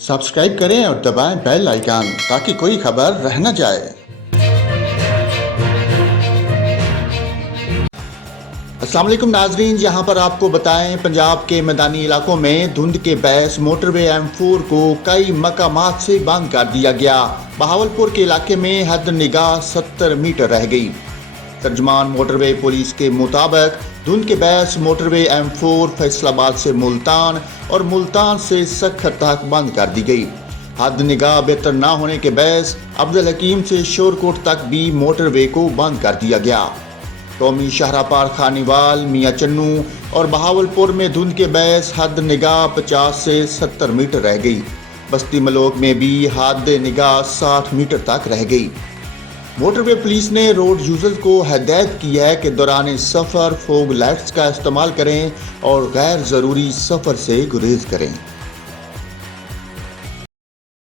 Subscribe करें और दबाएं बेल आइकन ताकि कोई खबर रह न जाए। अस्सलाम वालेकुम नाजरीन, यहाँ पर आपको बताएं पंजाब के मैदानी इलाकों में धुंध के बायस मोटरवे M4 को कई मकामात से बंद कर दिया गया। बहावलपुर के इलाके में हद निगाह 70 मीटर रह गई। तर्जमान मोटरवे पुलिस के मुताबिक धुंध के बायस मोटरवे M4 फैसलाबाद से मुल्तान और मुल्तान से सखर तक बंद कर दी गई। हद निगाह बेहतर न होने के बायस अब्दुल हकीम से शोरकोट तक भी मोटरवे को बंद कर दिया गया। कौमी शाहरापार खानीवाल, मियाँ चन्नू और बहावलपुर में धुंध के बायस हद निगाह 50 से 70 मीटर रह गई। बस्ती मलोक में भी हद निगाह 60 मीटर तक रह गई। मोटरवे पुलिस ने रोड यूजर्स को हदायत की है कि दौरान सफ़र फोग लाइट्स का इस्तेमाल करें और गैर ज़रूरी सफ़र से गुरेज करें।